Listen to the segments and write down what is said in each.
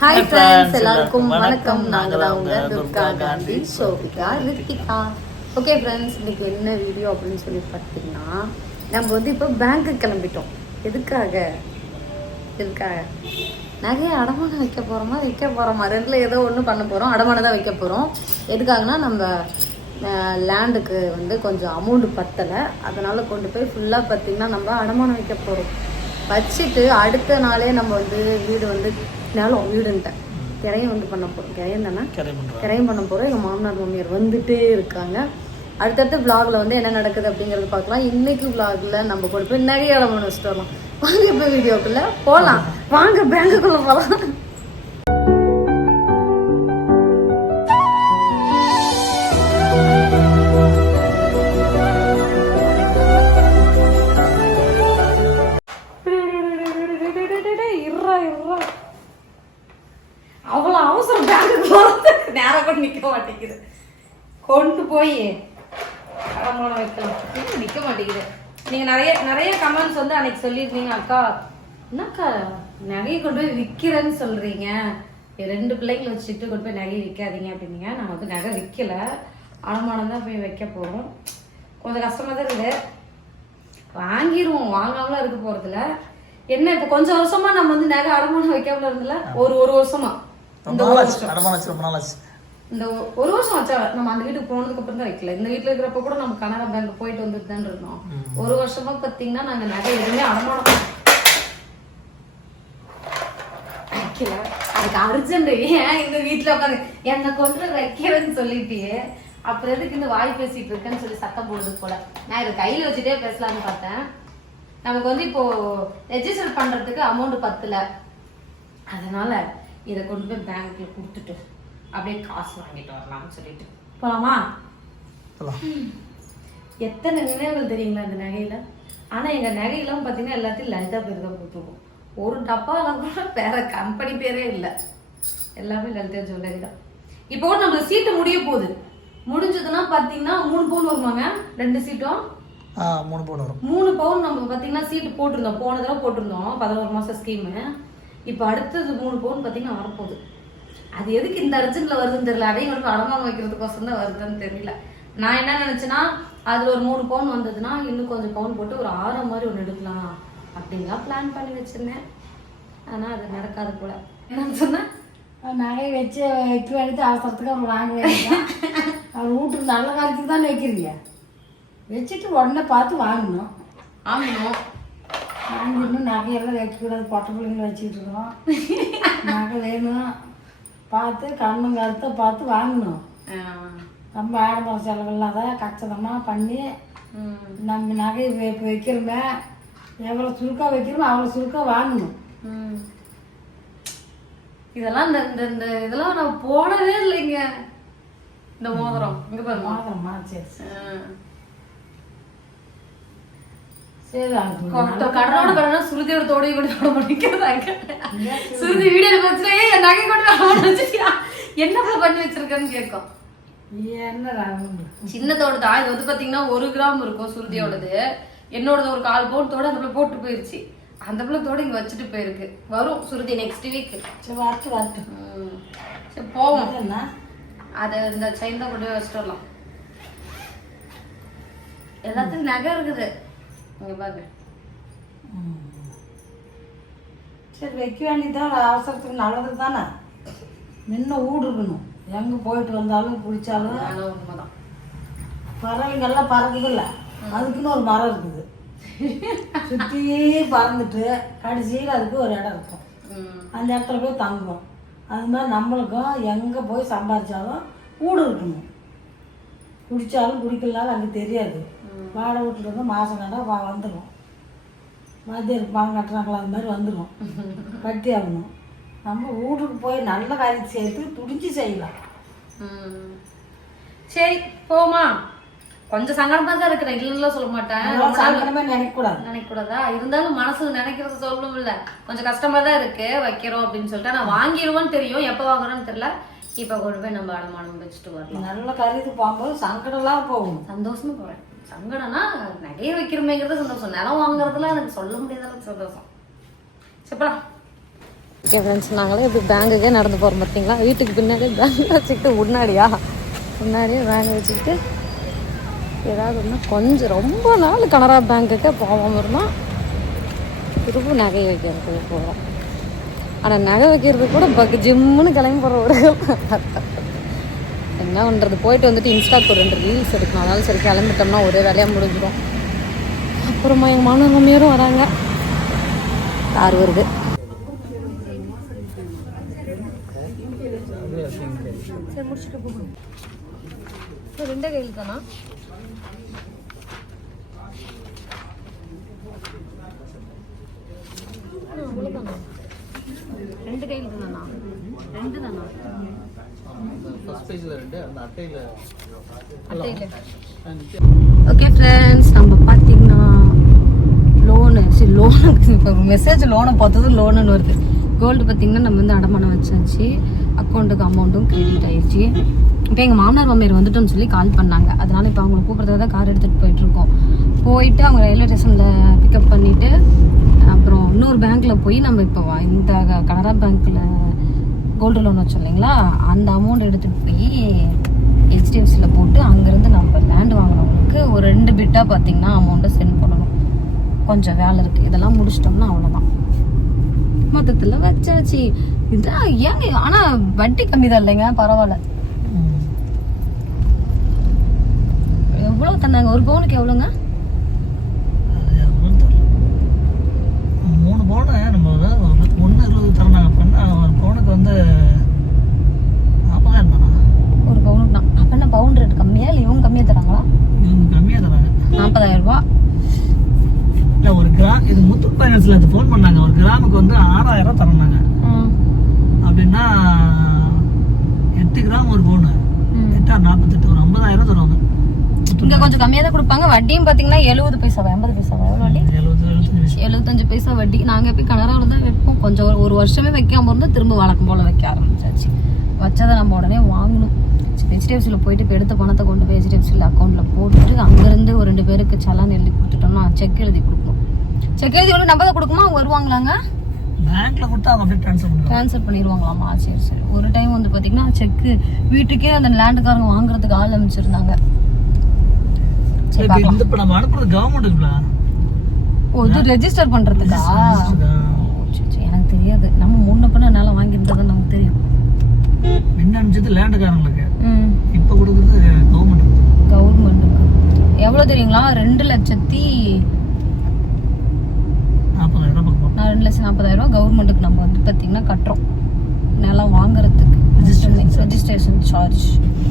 Hi friends, எல்லாருக்கும் வணக்கம். நாங்கள் தான் உங்க துர்கா காந்தி, சோபிகா, ரித்திகா. ஓகே ஃப்ரெண்ட்ஸ், இன்னைக்கு என்ன வீடியோ அப்படின்னு சொல்லி பார்த்தீங்கன்னா, நம்ம இப்போ பேங்க்கு கிளம்பிட்டோம். எதுக்காக நிறைய அடமானம் வைக்க போகிறோமா ரெண்டில் ஏதோ ஒன்று பண்ண போகிறோம். அடமானம் தான் வைக்க போகிறோம். எதுக்காகனா நம்ம லேண்டுக்கு கொஞ்சம் அமௌண்ட்டு பத்தலை. அதனால் கொண்டு போய் ஃபுல்லாக பார்த்திங்கன்னா நம்ம அடமானம் வைக்க போகிறோம். வச்சுட்டு அடுத்த நாளே நம்ம வீடு வீடுன்ட்டேன் கிரையம் பண்ண போகிறோம். கிரையம் தானே, கிரையம் பண்ண போகிறோம். எங்கள் மாமனார் மாமியார் வந்துட்டே இருக்காங்க. அடுத்தடுத்த விளாகில் என்ன நடக்குது அப்படிங்கிறது பார்க்கலாம். இன்னைக்கு விளாகில் நம்ம கொண்டு போய் நிறைய அடமானம் வச்சுட்டு வரலாம். வாங்க இப்போ வீடியோக்குள்ளே போகலாம். வாங்க பேங்குக்குள்ளே போகலாம். அவ்வளோ அவசரம் பேங்குக்கு போகிறதுக்கு நேராக கூட நிற்க மாட்டேங்குது. கொண்டு போய் அடமானம் வைக்கலாம், நிற்க மாட்டேங்குது. நீங்கள் நிறைய கமெண்ட்ஸ் அன்னைக்கு சொல்லியிருந்தீங்க, அக்கா என்னக்கா நகையை கொண்டு போய் விற்கிறேன்னு சொல்கிறீங்க, 2 பிள்ளைங்களை வச்சுட்டு கொண்டு போய் நகையை விற்காதீங்க அப்படின்னீங்க. நான் நகை விற்கலை, அடமானம் தான் போய் வைக்க போகிறோம். கொஞ்சம் கஷ்டமாக தான் இருக்குது. வாங்கிடுவோம், வாங்காமலாம் இருக்க போகிறதில்ல. என்ன இப்போ கொஞ்சம் வருஷமா நம்ம நகை அடமானம் வைக்காமல இருந்தல, ஒரு வருஷமா இந்த ஒரு வருஷம் வச்சா நம்ம அந்த வீட்டுக்கு போனதுக்கு அப்புறம் தான் வைக்கல. இந்த வீட்டுல இருக்கிறப்ப கூட நம்ம கனரா பேங்க் போயிட்டு வந்துட்டு தான் இருந்தோம். ஒரு வருஷமா பாத்தீங்கன்னா நாங்க நகை எதுவுமே அடமானம் வைக்கல. அதுக்கு அர்ஜென்ட் ஏன் இந்த வீட்டுல உட்காந்து என்னை கொண்டு வைக்கிறேன்னு சொல்லிட்டு அப்புறம் எதுக்கு இந்த வாய் பேசிட்டு இருக்கேன்னு சொல்லி சத்தம் போடுறது போல. நான் இதை கையில வச்சுட்டே பேசலாம்னு பார்த்தேன். நமக்கு இப்போ ரெஜிஸ்டர் பண்றதுக்கு அமௌண்ட் பத்தல. அதனால இதை கொண்டு போய் பேங்க்ல கொடுத்துட்டு அப்படியே காசு வாங்கிட்டு வரலாம்னு சொல்லிட்டு போலாமா? எத்தனை நினைவுகள் தெரியுங்களா இந்த நகையில. ஆனா எங்க நகையெல்லாம் பாத்தீங்கன்னா எல்லாத்தையும் லலிதா பேர் தான் கொடுத்துருக்கோம். ஒரு டப்பாலாம் கூட வேற கம்பெனி பேரே இல்லை, எல்லாமே லலிதா ஜுவல்லரி தான். இப்போ கூட நம்ம சீட்டு முடிய போகுது. முடிஞ்சதுன்னா பாத்தீங்கன்னா 3 பவுன் வருவாங்க. 2 சீட்டும் 3 பவுன் வரும். 3 பவுன் நம்ம பாத்தீங்கன்னா சீட்டு போட்டிருந்தோம். போன தடவை போட்டிருந்தோம் 11 மாசம் ஸ்கீமு. இப்போ அடுத்தது 3 பவுன் பார்த்தீங்கன்னா வரப்போகுது. அது எதுக்கு இந்த அர்ஜென்ட்ல வருதுன்னு தெரியல. அதையும் அடமானம் வைக்கிறதுக்கோசம் தான் வருதுன்னு தெரியல. நான் என்ன நினைச்சேன்னா, அது ஒரு 3 பவுன் வந்ததுன்னா இன்னும் கொஞ்சம் பவுன் போட்டு ஒரு 6 மாதிரி ஒன்று எடுக்கலாம் அப்படின்லாம் பிளான் பண்ணி வச்சிருந்தேன். ஆனால் அது நடக்காது போல. என்னன்னு சொன்னேன், நகை வச்சு வைக்க வேண்டியது அவசரத்துக்கு அவங்க வாங்க வேண்டியதான். அவர் வீட்டுக்கு நல்ல காலத்துக்கு தான் வைக்கிறீங்க. வச்சுட்டு உடனே பார்த்து வாங்கணும். நாங்கள் இன்னும் நகையெல்லாம் வைக்கக்கூடாது, பொட்டை பிள்ளைங்க வச்சுக்கிட்டு இருக்கோம். நகை வேணும் பார்த்து கண்ணும் கருத்தை பார்த்து வாங்கணும். ரொம்ப ஆடம்பர செலவில்லாத கச்சிதமாக பண்ணி நம்ம நகையை வைக்கிறோமே, எவ்வளோ சுருக்காக வைக்கிறோமோ அவ்வளோ சுருக்காக வாங்கணும். இதெல்லாம் இந்த இதெல்லாம் நான் போடவே இல்லைங்க. இந்த மோதிரம் இங்கே பாரு, மோதிரமா? சரி கடனோட சுருதியோட தோடையை கூட தொட முடிக்கிறாங்க. சுருதி வீடியோ பார்த்துட்டு என் நகை கூட என்ன பண்ணி வச்சிருக்கேன்னு கேட்கும். சின்னதோட தான் இது பாத்தீங்கன்னா 1 கிராம் இருக்கும் சுருதியோடது. என்னோடது ஒரு 1/4 பவுன் தோட அந்த போட்டு போயிருச்சு. அந்த பிள்ளைத்தோட இங்க வச்சுட்டு போயிருக்கு. வரும் சுருதி நெக்ஸ்ட் வீக். சரி போவோம். அதை இந்த செயின் தான் கொண்டு வச்சுட்டு வரலாம். எல்லாத்துக்கும் நகை இருக்குது இங்க பாருங்க. சரி வைக்க வேண்டியதான், அவசரத்துக்கு நல்லது தானே. முன்ன வீடு இருக்கணும். எங்கே போயிட்டு வந்தாலும் பிடிச்சாலும் உண்மைதான். பறவைங்கெல்லாம் பறக்குது இல்லை, அதுக்குன்னு ஒரு மரம் இருக்குது. சுற்றி பறந்துட்டு கடைசியில் அதுக்கு ஒரு இடம் இருக்கும். அந்த இடத்துல போய் தங்குவோம். அது மாதிரி நம்மளுக்கும் எங்கே போய் சம்பாதிச்சாலும் வீடு இருக்கணும். குடித்தாலும் குடிக்கலாலும் அங்கே தெரியாது. வாடகை வீட்டில் இருந்து மாதம் கண்டா வந்துடும். மதியம் பணம் கட்டுறாங்களா அது மாதிரி வந்துடும். கட்டி ஆகணும். நம்ம வீட்டுக்கு போய் நல்ல காரியத்தை சேர்த்து துடிச்சு செய்யலாம். சரி போமா. கொஞ்சம் சங்கடமா தான் இருக்கிறேன், இல்லைன்னா சொல்ல மாட்டேன். நினைக்கக்கூடாதா? இருந்தாலும் மனசு நினைக்கிறது சொல்லணும் இல்ல. கொஞ்சம் கஷ்டமா தான் இருக்கு. வைக்கிறோம் அப்படின்னு சொல்லிட்டு நான் வாங்கிடுவோன்னு தெரியும். எப்போ வாங்குறோன்னு தெரியல. இப்போ கொண்டு போய் நம்ம அடமானம் வச்சுட்டு வரலாம். நல்ல காரியத்து போகும்போது சங்கடம்லாம் போகும். சந்தோஷமா போறேன். சங்கடம்னா நகையை வைக்கிறோமேங்கிறது சந்தோஷம். நிலம் வாங்குறதுல எனக்கு சொல்ல முடியாத சந்தோஷம். சரிப்பா ஓகே ஃப்ரெண்ட்ஸ், நாங்களே இப்படி பேங்குக்கே நடந்து போகிறோம் பார்த்தீங்களா. வீட்டுக்கு பின்னாடியே பேங்க் வச்சுக்கிட்டு முன்னாடியே பேங்க் வச்சுக்கிட்டு ஏதாவது ஒன்று கொஞ்சம் ரொம்ப நாள் கனரா பேங்க்குக்கே போகாமல் இருந்தால் திரும்ப நகை வைக்கிறதுக்கு போகிறோம். ஆனால் நகை வைக்கிறது கூட ஜிம்முன்னு கிளம்பி போகிற ஒரு என்ன பண்ணுறது, போயிட்டு வந்துட்டு இன்ஸ்டாக்கு ஒரு 2 ரீல்ஸ் எடுக்கணும். அதனால சரி கிளம்பிட்டோம்னா ஒரே வேலையாக முடிஞ்சிடும். அப்புறமா எங்கள் மாமியாரும் வராங்க, கார் வருது. சரி முடிச்சுட்டு போகணும். 2 கையில் தானா? அவ்வளோதானா? 2 கையில் தானா? 2 தானா? ஓகே ஃப்ரெண்ட்ஸ், நம்ம பார்த்தீங்கன்னா லோனுக்கு இப்போ மெசேஜ் லோனை பார்த்தது லோனுன்னு வருது. கோல்டு பார்த்தீங்கன்னா நம்ம வந்து அடமானம் வச்சாச்சு. அக்கௌண்ட்டுக்கு அமௌண்ட்டும் கிரெடிட் ஆயிடுச்சு. இப்போ எங்கள் மாமியார் வந்துட்டோன்னு சொல்லி கால் பண்ணாங்க. அதனால இப்போ அவங்களை கூப்பிட்றதுக்கு தான் கார் எடுத்துகிட்டு போயிட்டுருக்கோம். போயிட்டு அவங்க ரயில்வே ஸ்டேஷனில் பிக்கப் பண்ணிவிட்டு அப்புறம் இன்னொரு பேங்க்கில் போய் நம்ம இப்போ இந்த கனரா பேங்க்கில் கோல்டு லோன் வச்சோம் இல்லைங்களா, அந்த அமௌண்ட் எடுத்துகிட்டு போய் HDFCயில் போட்டு அங்கேருந்து நம்ம லேண்ட் வாங்கினவங்களுக்கு ஒரு 2 பிட்டாக பார்த்தீங்கன்னா அமௌண்ட்டை சென்ட் பண்ணணும். கொஞ்சம் வேலை இருக்குது, இதெல்லாம் முடிச்சிட்டோம்னா அவ்வளோதான். மொத்தத்தில் வச்சாச்சு. இதான் ஏங்க, ஆனால் வட்டி கம்மி தான் இல்லைங்க, பரவாயில்ல. எவ்வளோ தந்தாங்க? ஒரு பவுனுக்கு எவ்வளோங்க? 3 பவுன் நம்ம 1.20 தரணாங்க. அப்படின்னா ஒரு பவுனுக்கு வந்து 40,000 தானா? ஒரு பவுனுக்கு தான். அப்போ என்ன பவுன் ரேட் கம்மியா இல்லை இவங்க கம்மியாக தராங்களா? இவங்க கம்மியாக தராங்க. 40,000 ரூபா. இல்லை, ஒரு கிராம் இது முத்தூட் ஃபைனான்ஸில் அது ஃபோன் பண்ணாங்க. ஒரு கிராமுக்கு வந்து 6,000 தரனாங்க. அப்படின்னா 8 கிராம் ஒரு பவுனு 8 48 ஒரு 50,000 தருவாங்க. இங்க கொஞ்சம் கம்மியா தான் கொடுப்பாங்க. வட்டியும் பாத்தீங்கன்னா 70 பைசாவா 80 பைசாவா வட்டி? 75 பைசா வட்டி. நாங்க போய் கனராவில் தான் வைப்போம். கொஞ்சம் ஒரு வருஷமே வைக்காம இருந்தா திரும்ப வழக்கம் போல வைக்க ஆரம்பிச்சாச்சு. வச்சதை நம்ம உடனே வாங்கணும். HDFCயில் போயிட்டு இப்போ எடுத்த பணத்தை கொண்டு போய் HDFCயில் அக்கௌண்ட்டில் போட்டுட்டு அங்கேருந்து ஒரு 2 பேருக்கு சலான் எழுதி கொடுத்துட்டோம்னா செக் எழுதி கொடுக்கணும். செக் எழுதி ஒன்று நம்ம தான் கொடுக்குமா? அவங்க வருவாங்களாங்க? பேங்க்கில் கொடுத்தா அவங்க அப்படியே ட்ரான்ஸ்ஃபர் பண்ணிடுவாங்களாமா? சரி. ஒரு டைம் வந்து பார்த்தீங்கன்னா செக்கு வீட்டுக்கே அந்த லேண்டுக்காரங்க வாங்குறதுக்கு ஆள் அமைச்சிருந்தாங்க. இப்போ நம்ம அனுப்புறது கவர்மெண்ட்டுக்குங்களா? இது ரெஜிஸ்டர் பண்ணுறதுக்கா? எனக்கு தெரியாது. நம்ம முன்ன பண்ண என்னால் வாங்கியிருந்தா தான் நமக்கு தெரியும். முன்ன அனுப்பிச்சது லேண்டுக்காரங்களுக்கு, இப்போ கொடுக்குறது கவர்மெண்ட்டுக்கு. எவ்வளோ தெரியுங்களா? 2,40,000 2,40,000 கவர்மெண்ட்டுக்கு நம்ம வந்து பார்த்தீங்கன்னா கட்டுறோம் நிலம் வாங்குறதுக்கு ரெஜிஸ்ட்ரேஷன் சார்ஜ்.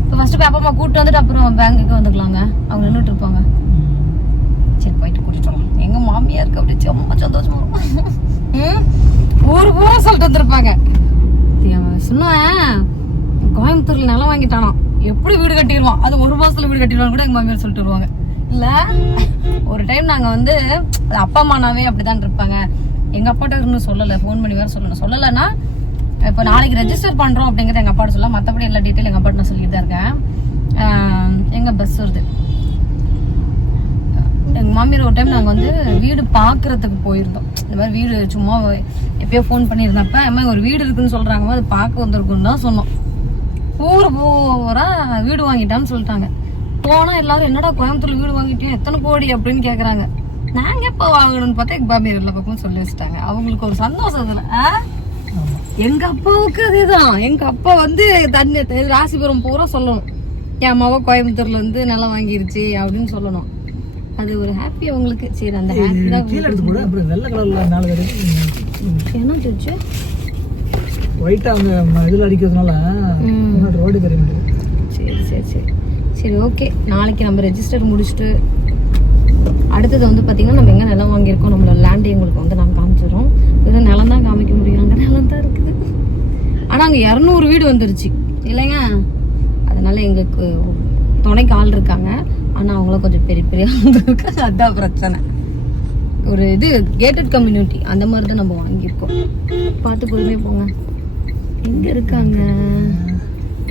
இப்போ ஃபர்ஸ்ட் போய் அப்பா அம்மா கூப்பிட்டு வந்துட்டு அப்புறம் பேங்குக்கு வந்துக்கலாங்க. அவங்க நின்றுட்டு இருப்பாங்க. சரி போயிட்டு கூட்டிட்டு வரலாம். எங்க மாமியாருக்கு அப்படி ரொம்ப சந்தோஷமா இருக்கும். ஊர் பூரா சொல்லிட்டு வந்திருப்பாங்க, சொன்னேன் கோயம்புத்தூர்ல நிலம் வாங்கிட்டானா எப்படி வீடு கட்டிடுவான், அது 1 மாசத்துல வீடு கட்டிடுவான்னு கூட எங்க மாமியார் சொல்லிட்டு வருவாங்க. இல்ல ஒரு டைம் நாங்க வந்து அப்பா அம்மானாவே அப்படிதான் இருப்பாங்க. எங்க அப்பாட்ட இன்னும் சொல்லலை, ஃபோன் பண்ணி வேற சொல்லலைன்னா இப்போ நாளைக்கு ரெஜிஸ்டர் பண்றோம் அப்படிங்கிறது எங்க அப்பாட்ட சொல்ல, மற்றபடி எல்லா டீட்டெயில் எங்க அப்பாட்ட நான் சொல்லிட்டு தான் இருக்கேன். எங்க பஸ் வருது. எங்க மாமியார் ஒரு டைம் நாங்க வந்து வீடு பாக்குறதுக்கு போயிருந்தோம். இந்த மாதிரி வீடு சும்மா எப்பயோ ஃபோன் பண்ணியிருந்தப்ப அம்மா ஒரு வீடு இருக்குன்னு சொல்றாங்க, அது பார்க்க வந்திருக்குன்னு தான் சொன்னோம். ஊர் பூரா வீடு வாங்கிட்டான்னு சொல்லிட்டாங்க. போனா எல்லாரும் என்னடா கோயம்புத்தூர்ல வீடு வாங்கிட்டோம், எத்தனை கோடி அப்படின்னு கேக்குறாங்க. நாங்க எப்ப வாங்கணும்னு பார்த்தா எங்க மாமியார் எல்லா பக்கமும் சொல்லி வச்சுட்டாங்க. அவங்களுக்கு ஒரு சந்தோஷம் இதுல. எங்க அப்பாவுக்கு அதேதான். எங்க அப்பா வந்து ராசிபுரம் பூரா சொல்லணும், என் அம்மாவோ கோயம்புத்தூர்ல இருந்து நிலம் வாங்கிருச்சு அப்படின்னு சொல்லணும். அது ஒரு ஹாப்பி அவங்களுக்கு. சரி அந்த ஹாப்பி தான். வெள்ளை கலர்ல என்ன தெரிச்சு ஒயிட்டா அவங்க இதுல அடிக்கிறதுனால ரோடு தெரியும். சரி சரி சரி சரி ஓகே. நாளைக்கு நம்ம ரெஜிஸ்டர் முடிச்சுட்டு அடுத்தது வந்து பார்த்தீங்கன்னா நம்ம எங்கே நிலம் வாங்கியிருக்கோம், நம்மளோட லேண்டு எங்களுக்கு வந்து நாங்கள் காமிச்சிடுறோம். வெறும் நிலம் தான் காமிக்க முடியும், அங்கே நிலம் தான் இருக்குது. ஆனால் அங்கே 200 வீடு வந்துருச்சு இல்லைங்க. அதனால எங்களுக்கு துணைக்கு ஆள் இருக்காங்க, ஆனால் அவங்களும் கொஞ்சம் பெரிய பெரிய ஆள் இருக்காங்க. அதுதான் பிரச்சனை. ஒரு இது கேட்டட் கம்யூனிட்டி அந்த மாதிரி தான் நம்ம வாங்கியிருக்கோம். பார்த்து பொறுமையாக போங்க. எங்கே இருக்காங்க?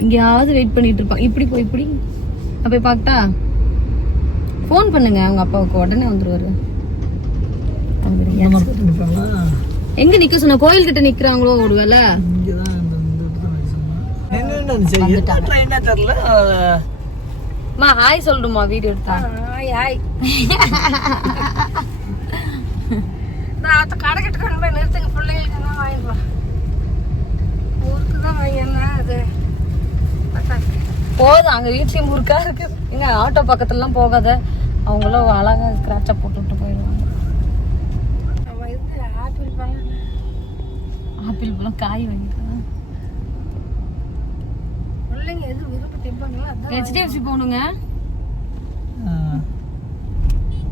எங்கேயாவது வெயிட் பண்ணிட்டு இருப்பாங்க. இப்படி போய் போய் பார்க்கட்டா? ஃபோன் பண்ணுங்க அவங்க அப்பாவுக்கு, உடனே வந்துருவாரு. எங்க நிக்க சொன்ன? கோயில் கிட்ட நிக்கிறாங்களோ ஒருவேளை. இங்கதான் என்ன ட்ரெயினா தெரியல. மா ஹாய் சொல்லுமா வீடியோ எடுத்தா. ஹாய் நான் அத்த கடை கிட்ட கொண்டு போய் நிறுத்துங்க, பிள்ளைங்களுக்கு தான் வாங்கிட்டு வா. ஊருக்கு தான் வாங்கி என்ன அது போதும். அங்க வீட்லயும் முறுக்கா இருக்கு. எங்க ஆட்டோ பக்கத்துலலாம் போகாத, அவங்களும் அழகா ஸ்கிராட்சா போட்டு விட்டு போயிடுவாங்க. ஆப்பிள் பழம், ஆப்பிள் பழம் காய் வாங்கிக்கலாம். பிள்ளைங்க எது விருப்பம் திம்பாங்களோ அதான். HDFC போகணுங்க.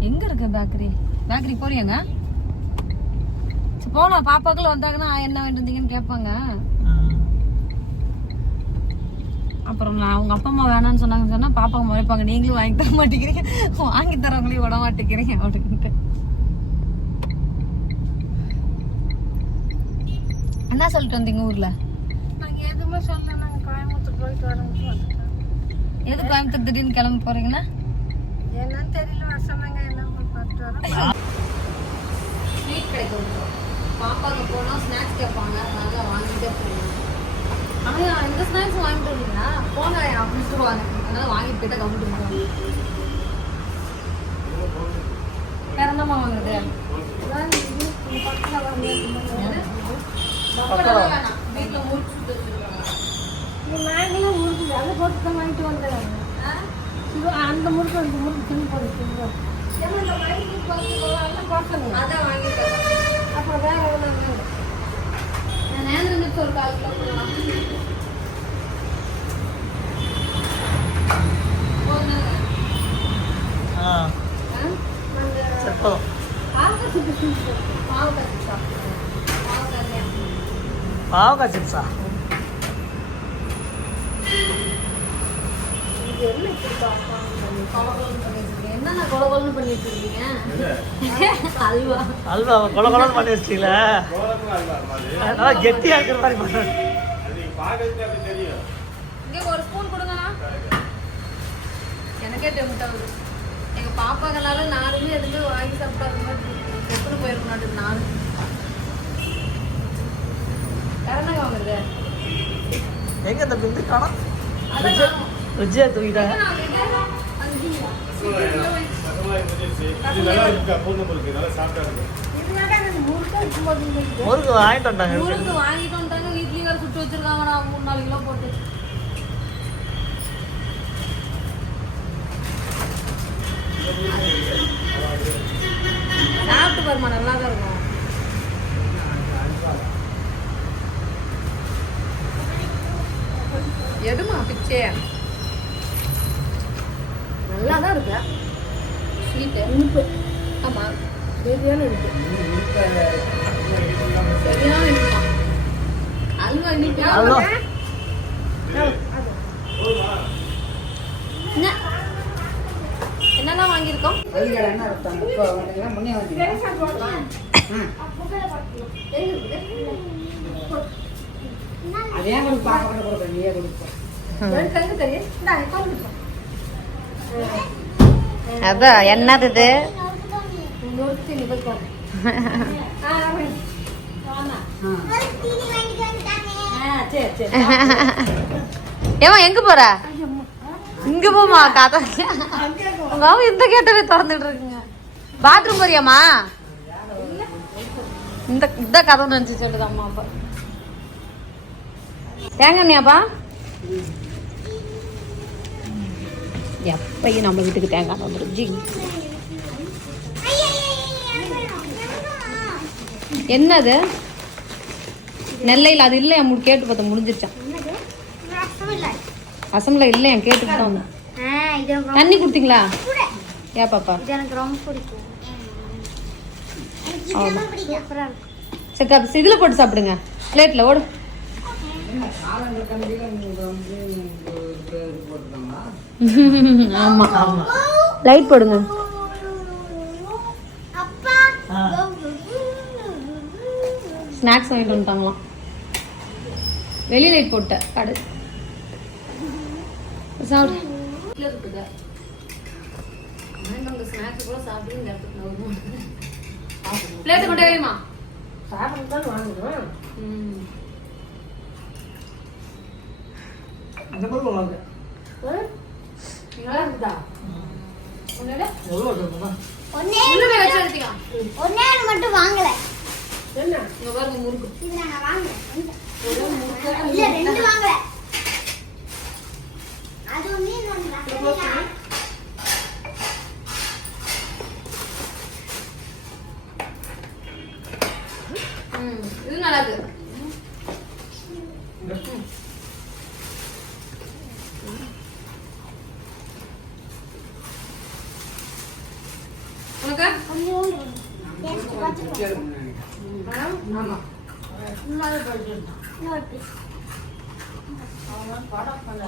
எங்க இருக்கு பேக்கரி? பேக்கரி போறியாங்க? போலாம். பாப்பாக்குள்ள வந்தாங்கன்னா என்ன வேண்டியிருந்தீங்கன்னு கேட்பாங்க. அப்புறம் நான் அவங்க அப்பா அம்மா வேணான்னு சொன்னாங்கன்னு சொன்னா பாப்பாங்க முறைப்பாங்க, நீங்களும் வாங்கி தர மாட்டேங்கிறீங்க, வாங்கி தரவங்களையும் விட மாட்டேங்கிறீங்க அப்படின்ட்டு. என்ன சொல்லிட்டு வந்தீங்க ஊர்ல? நாங்க எதுவுமே சொல்ல, நாங்க கோயம்புத்தூர் போயிட்டு வரோம்னு வந்துட்டோம். எது கோயம்புத்தூர் திடீர்னு கிளம்பி போறீங்கன்னா? என்னன்னு தெரியல, வர சொன்னாங்க, என்ன பார்த்துட்டு வரோம். ஸ்வீட் கிடைக்கும். பாப்பாங்க போனா ஸ்நாக்ஸ் கேட்பாங்க, நல்லா வாங்கிட்டே போகணும். ஆனா இந்த ஸ்நாக்ஸ் வாங்கிட்டு வந்தீங்கன்னா போங்க அப்படின்னு சொல்லுவாங்க. அதனால வாங்கிட்டு போயிட்டா கம்மிட்டு போவாங்க. வேற என்னமா வாங்குறது? வீட்டுல முடிச்சுட்டு நாங்களும் முறுக்கு அதை போட்டு தான் வாங்கிட்டு வந்தேன். அந்த முறுக்கு அந்த முறுக்கு தின்னு போட்டு அதான் வாங்கிட்டு அப்புறம் வேற எவ்வளோ நேந்திரம் ஒரு 1/4 கிலோ போடலாம். பாவக்காய் சிப்ஸா? என்னென்ன கொலகொலன்னு பண்ணிட்டு இருக்கீங்க? அல்வா அல்வா கொலகொலன்னு பண்ணி வச்சிட்டீங்களா? நல்லா கெட்டியா இருக்கிற மாதிரி பண்ணுறேன். இங்கே ஒரு ஸ்பூன் கொடுங்க. எனக்கே டெம்ட் ஆகுது. எங்க பாப்பாங்கனால நானுமே எதுவுமே வாங்கி சாப்பிட்டாத மாதிரி எப்படி போயிருக்க மாட்டேது. நானும் வேற என்ன வாங்குறது? எங்க இந்த பிந்து காணோம்? ருச்சியா தூக்கிட்டாங்க. முறுக்கு வாங்கிட்டு வந்தாங்க. முறுக்கு வாங்கிட்டு வந்துட்டாங்க. வீட்லயே வேற சுட்டு வச்சிருக்காங்கடா 3-4 கிலோ போட்டு. சாப்பிட்டு பாருமா, நல்லா தான் இருக்கும். எடுமா பிச்சே, நல்லா தான் இருக்கு. ஸ்வீட்டு இனிப்பு. ஆமாம், சரியான இனிப்பு. சரியான இனிப்புமா. அல்வா இனிப்பு. அல்வா என்னெல்லாம் வாங்கியிருக்கோம்? அதான் என்னது இது? ஏமா எங்க போற? இங்க போமா கதை. உங்க அவன் இந்த கேட்டவே திறந்துட்டு இருக்குங்க. பாத்ரூம் போறியாமா? இந்த கதை நினைச்சு சொல்லுது அம்மா அப்பா. தேங்காய் எண்ணெயாப்பா? எப்பயும் நம்ம வீட்டுக்கு தேங்காய் வந்துடும். ஜி என்னது? நெல்லையில் அது இல்லை. கேட்டு பார்த்த முடிஞ்சிருச்சான். ரசம்ல இல்லை, என் கேட்டு தான் வந்தேன். தண்ணி குடுத்தீங்களா? ஏன் பாப்பா? எனக்கு ரொம்ப பிடிக்கும். சரி, இதில் போட்டு சாப்பிடுங்க. பிளேட்டில் ஓடு. ஆமா ஆமா, லைட் போடுங்க. ஸ்நாக்ஸ் வாங்கிட்டு வந்துட்டாங்களாம். வெளியே லைட் போட்ட கடை சாப்பிடு. ஸ்நாக்ஸ் கூட சாப்பிட்டு பிளேட்டு கொண்டு வைமா. சாப்பிட்டு தான் வாங்கணும். அந்த மாதிரி வாங்க. நல்லா இருக்குதா? எவ்வளோ இருக்குதா? ஒன்னே மட்டும் வாங்கல. என்ன? இங்க பாருங்க முறுக்கு. இது நான் வாங்குறேன். இல்ல 2 வாங்கல. அது ஒண்ணே நான் வாங்குறேன். இது நல்லா இருக்கு. உனக்கு கொஞ்சோண்டு டேஸ்ட் பார்த்து ஆமா ஃபுல்லாகவே போயிட்டு இருந்தான். இன்னொரு பீஸ். அவன் படம் பண்ண